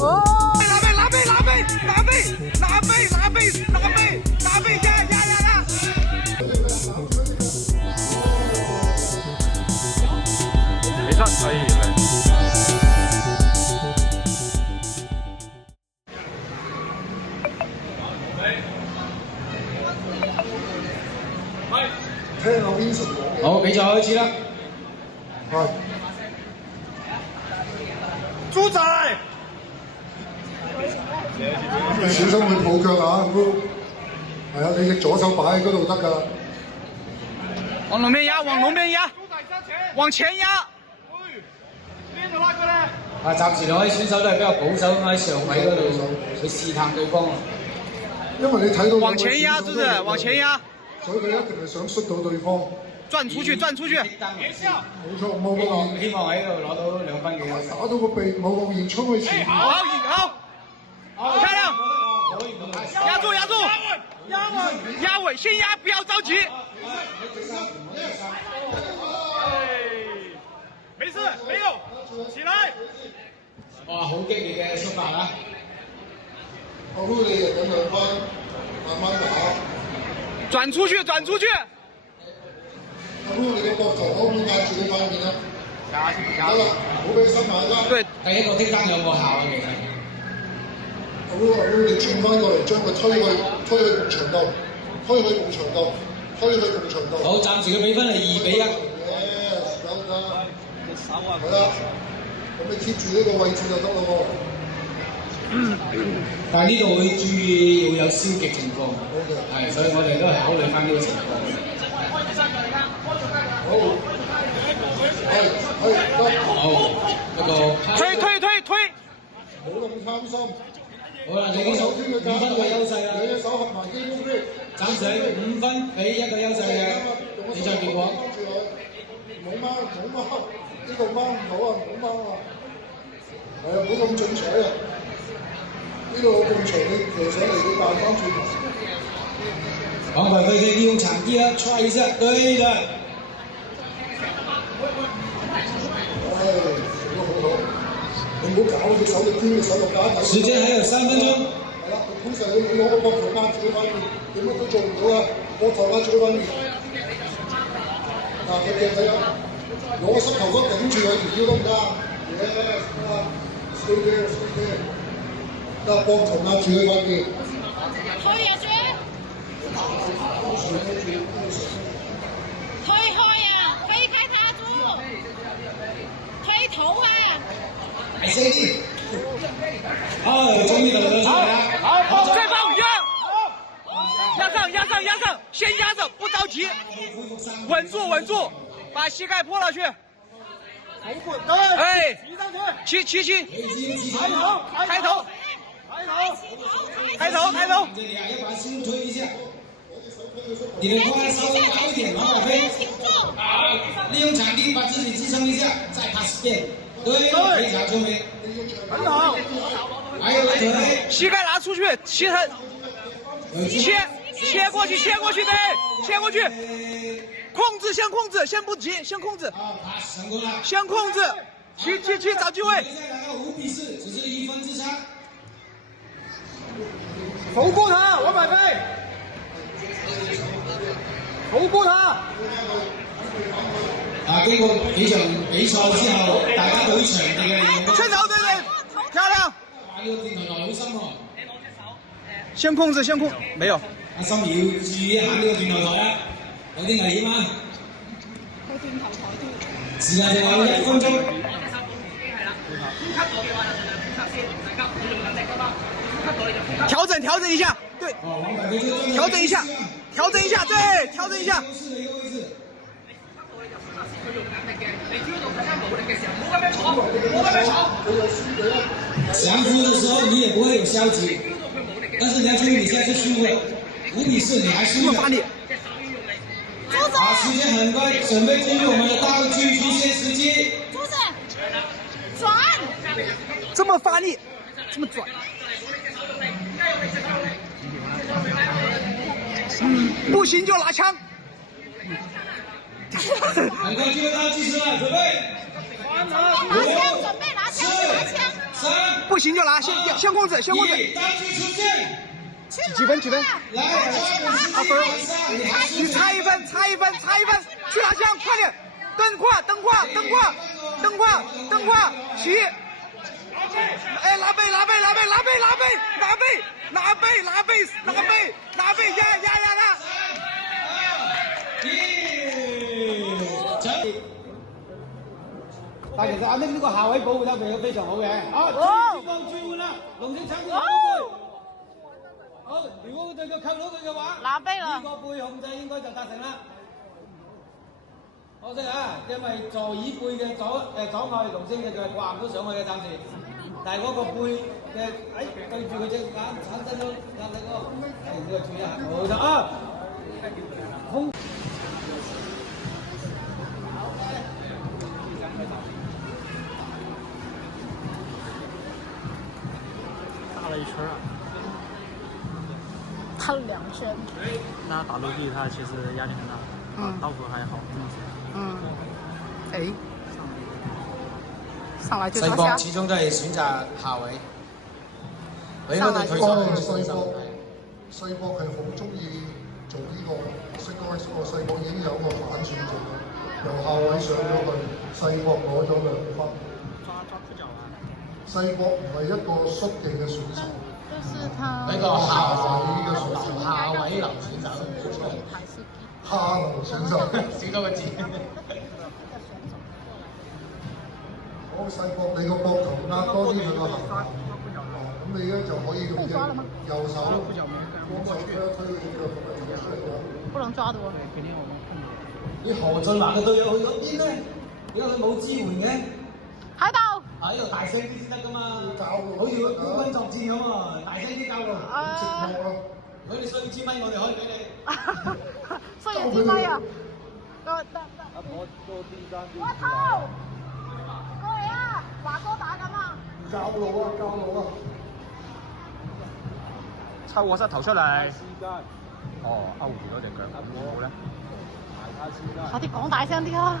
哦，拿背，压！没上，可以来。聽阿 Vincent 講。好，比賽開始啦。係。豬仔，你小心佢抱腳啊！係啊，你隻左手擺喺嗰度得㗎。往龍邊壓，往前壓。邊度拉過嚟？啊，暫時兩位選手都係比較保守咁喺上位嗰度去試探對方。因為你睇到往前壓，是不是？往前壓。所以佢一定係想摔到對方。轉出去。冇錯，冇錯。希望喺度攞到2分嘅。打到個鼻，冇咁延衝去前。好，漂亮。壓穩，先壓，不要着急。沒事，沒有，起來。哇，好激烈嘅出發啊！阿夫你就等2分，慢慢打。轉出去。阿夫你個膊頭可唔可以壓住你塊面啊？得啦，唔好俾心眼啦。對，第一個剔單有冇效啊？其實。阿夫你轉翻過嚟，將佢推去埲牆度，推去埲牆度。好，暫時嘅比分係2比1。係啦，咁你 keep 住呢個位置就得咯喎。但係呢度會注意要有消極情況。係，所以我哋都係考慮翻呢個情況。好，一個推。冇咁貪心。好啦，你手5分嘅優勢啦。兩隻手合埋肌膚圈。暫時係5分比1嘅優勢嘅比賽結果。冇掹，呢度掹唔到啊，唔好掹啊！係啊，唔好咁進取啊！呢度咁長，你騎上嚟要彈翻轉頭。黃牌可以利用場地啊，踹一下，對的。好，你唔好搞隻手，你捐隻手落架底。時間還有3分鐘。係啦，通常你攞個膊頭壓住佢塊面，點乜都做唔到啊！膊頭壓住佢塊面。嗱，睇下，攞個膝頭哥頂住佢條腰得唔得啊？衰啲，得膊頭壓住佢塊面。可以啊，豬。推開啊，推開他豬，推頭啊！大聲啲。終於到咗出嚟啦！好，再放壓上，先壓着，不着急，穩住，把膝蓋破了去。哎，起，抬頭。要把心推一下。你的胯稍微高一點，往後飛。利用場地把自己支撐一下，再 pass 變。對，非常聰明。很好。還有個腿。膝蓋拿出去，切過去，對，切過去。先控制，先不急，先控制。先控制，起，找機會。5比4，只是1分之差。頭過他，王柏飛。頭過他。經過幾場比賽之後，大家對場地嘅認識。伸手，對，漂亮。哇！呢個電台好深喎。先控制，沒有。阿心要注意一下呢個電台台啊，有啲危險啊。時間仲有1分鐘。調整一下，對。調整一下，對，調整一下。降服的時候你也不會有消極，但是你要注意你現在是輸了，5比4你還輸了。好，時間很快，準備進入我們的道具出現時機。豬仔，轉，這麼發力，這麼轉。不行就拿槍。很快就要到計時了，準備。拿槍，準備拿槍。4、3、不不行就拿，先控制，先控制。当局出现，几分？来，抓紧时间，你差一分，去拿枪，快点！蹬胯，起！哎，拿背，压！但其實啱啱呢個下位保護得佢非常好嘅。好，轉換啦，龍勝參與個背。好，如果對腳扣到佢嘅話，拿背啦呢個背控制應該就達成啦。可惜啊，因為座椅背嘅阻礙，龍勝嘅就係掛唔到上去嘅暫時。但係嗰個背嘅對住佢隻眼產生咗壓力喎。係呢個注意下，冇錯啊。空。打了一圈啊。他2圈。那打陆地他其實壓力很大，倒伏還好。哎，上來就西抓下。博始終都係選擇下位，佢應該對對手係信心。西博係好中意做呢個，識開個西博已經有個反轉做啦，由下位上咗去，西博攞咗2分。抓褲腳啊！西博唔係一個率勁嘅選手，就是他。呢個下位嘅選手，下位流選手，下流選手，少多個字。好細博，你個膊頭壓多啲佢個行動，咁你咧就可以用隻右手幫手推一推佢隻腳，咁就出咗。不能抓的喎。啲何俊華嘅隊友去咗邊咧？點解佢冇支援嘅？喺度。喺度大聲啲先得噶嘛，好似個孤軍作戰咁啊！大聲啲交喎，直落咯。如果你需要支咪，我哋可以俾你。需要支咪啊！我操！過嚟啊！華哥打緊啊！教路啊！抽個膝頭出嚟。哦，勾住咗隻腳，咁好咧。快啲講大聲啲啊！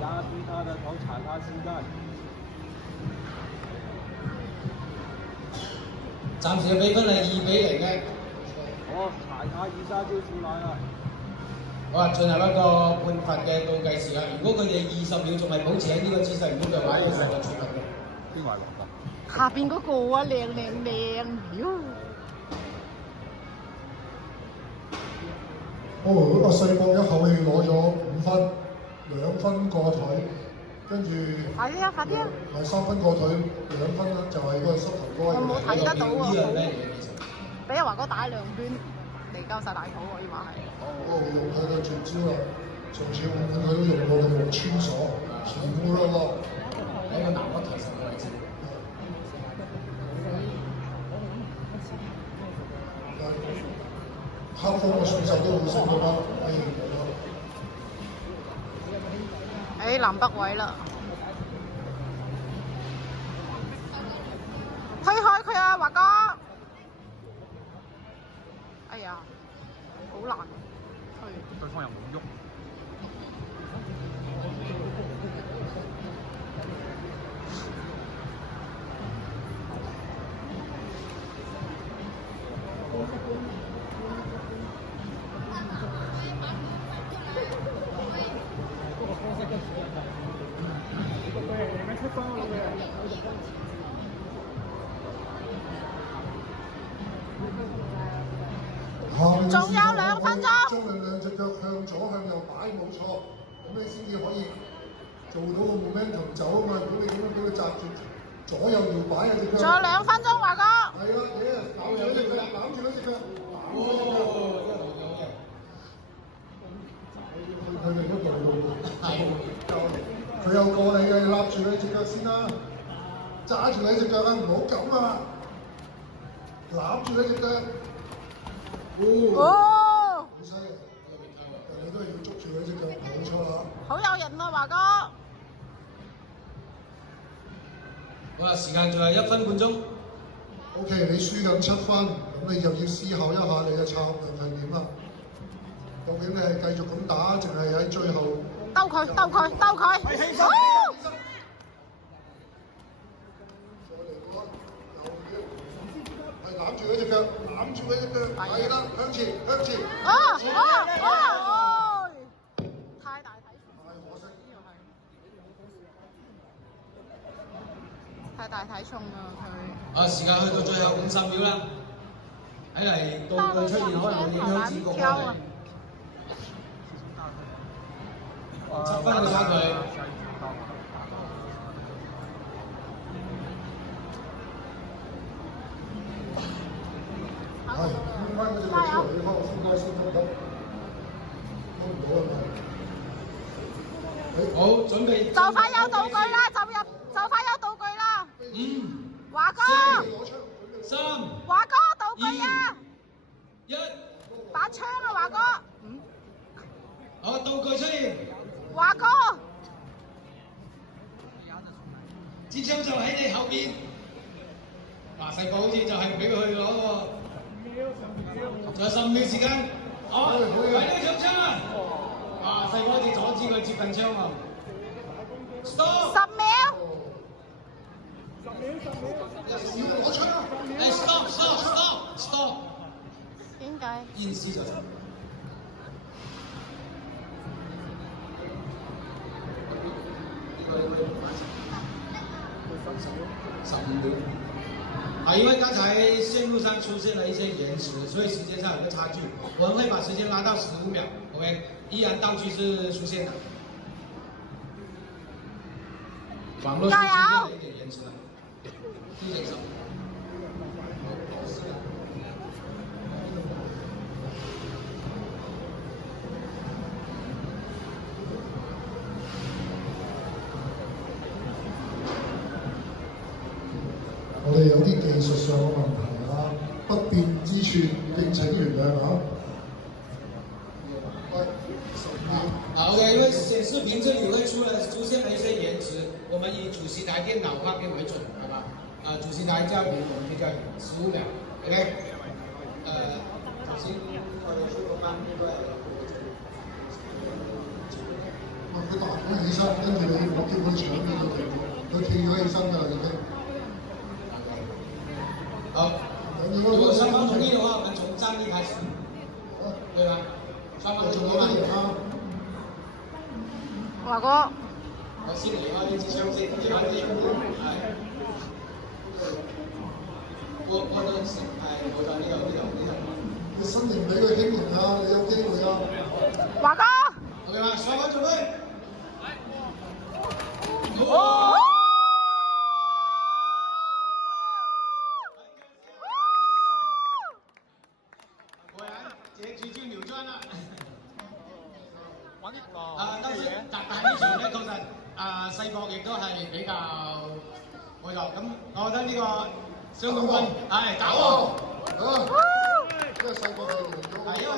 壓住他的頭，踩他膝蓋。暫時嘅比分係2-0嘅。我踩他一下就出來了。好啊，進入一個判罰嘅倒計時啦。如果佢哋20秒仲係保持喺呢個姿勢唔喐嘅話，就成個處罰嘅。邊個係黃哥？下邊嗰個啊，靚，妖！哦，阿西博一口氣攞咗5分，2分過腿，跟住快啲啊！快啲啊！係3分過腿，2分啦，就係個膝頭哥。我冇睇得到喎，咩？俾阿華哥打2圈，嚟交晒大肚可以話係。哦，用佢嘅絕招啦！上次我見佢都用過嘅木穿鎖，全烏啦咯。喺個南北其實嘅位置。黑方嘅選手都好識㗎嘛，南北位啦，推開佢啊，華哥！哎呀，好難推。對方又冇喐。仲有2分鐘。將你2隻腳向左向右擺冇錯，咁你先至可以做到個 momentum 走啊嘛。如果你咁樣俾佢擲住左右搖擺啊隻腳。仲有2分鐘，華哥。係啦，攬住嗰隻腳，攬住嗰隻腳，佢另一個路，佢有過你嘅，你攬住你隻腳先啦，揸住你隻腳啦，唔好咁啊，攬住你隻腳。哦！好犀利，但你都係要捉住佢隻腳，冇錯啦。好有型啊，華哥！好啦，時間仲係1分半鐘。OK， 你輸緊7分，咁你就要思考一下你嘅策略係點啦。究竟你係繼續咁打，定係喺最後兜佢！再嚟過。嗰隻腳，攬住嗰隻腳，係啦，向前，向前。太大體重。可惜。太大體重啦佢。時間去到最後50秒啦，睇嚟道具出現可能會影響戰局啊！7分嘅差距。係，掹翻嗰隻腳出嚟，你幫我鬆開先得，掹唔到啊嘛。好，準備。就快有道具啦，就快有道具啦。華哥， 3、華哥道具啊1，把槍啊華哥。好，道具出現。華哥，支槍就喺你後邊。細個好似就係唔俾佢去攞喎。仲有15秒時間。好，快啲上槍啊！細個好似阻止佢接近槍喎。Stop！ 10秒。攞槍啊！Stop！ 點解？驗屍就得。15秒。因为刚才线路上出现了一些延迟，所以时间上有个差距。我们会把时间拉到15秒 ，OK， 依然道具是出现的。网络是出现了一点延迟的，1.9。我哋有啲技術上嘅問題啊，不便之處敬請原諒啊。好的，因为显示屏这里会出现了一些延迟，我们以主席台电脑画面为准，好吧？主席台叫屏，我们就叫15秒 ，OK？ 首先佢彈咗起身，跟住你我叫佢搶呢個地方，佢企咗起身㗎啦已經。好，如果双方同意的话，我们从站立开始，对吧？双方同意吗？華哥，我先離開呢支槍先，離開呢支我都係冇錯，呢度。你身形俾佢輕盈啊，你有機會啊。華哥。OK 嗎？雙方準備。果然結局就扭轉了。但是但呢場咧，確實細博亦都係比較冇錯。咁我覺得呢個雙冠軍係打喎。因為細博係贏咗。因為。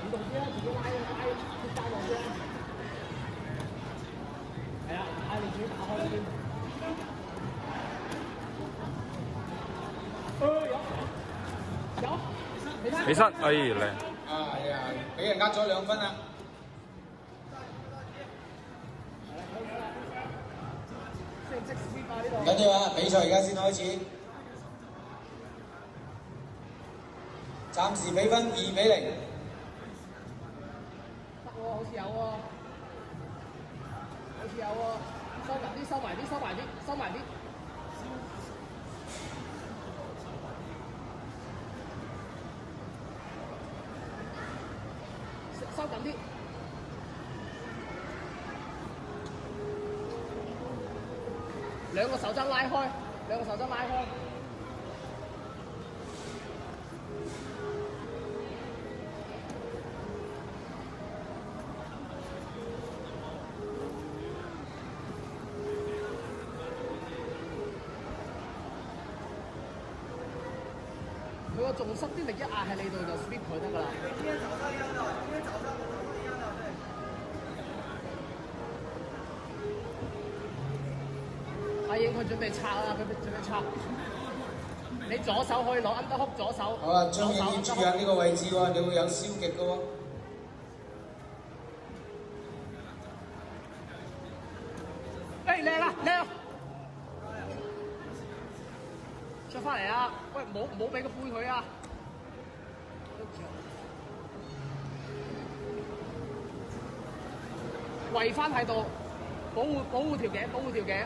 主動啲啦，自己拉落先。係啊，嗌你自己打開先。比賽，哎靚。係啊，俾人呃咗2分啦。唔緊要啊，比賽而家先開始。暫時比分2比0。得喎，好似有喎，收埋啲，收埋啲。收緊啲，兩個手踭拉開。佢個重心啲力一壓喺你度就 slip 佢得㗎啦。阿英佢準備拆啦，佢準備拆。你左手可以攞 underhook 左手。好啊，張英要注意呢個位置喎，你會有消極嘅喎。誒靚啊！出出翻嚟啊！喂，唔好俾個杯佢啊！圍翻喺度，保護條頸，保護條頸。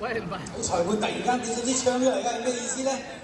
喂，唔係。裁判突然間跌咗支槍出嚟㗎，咩意思咧？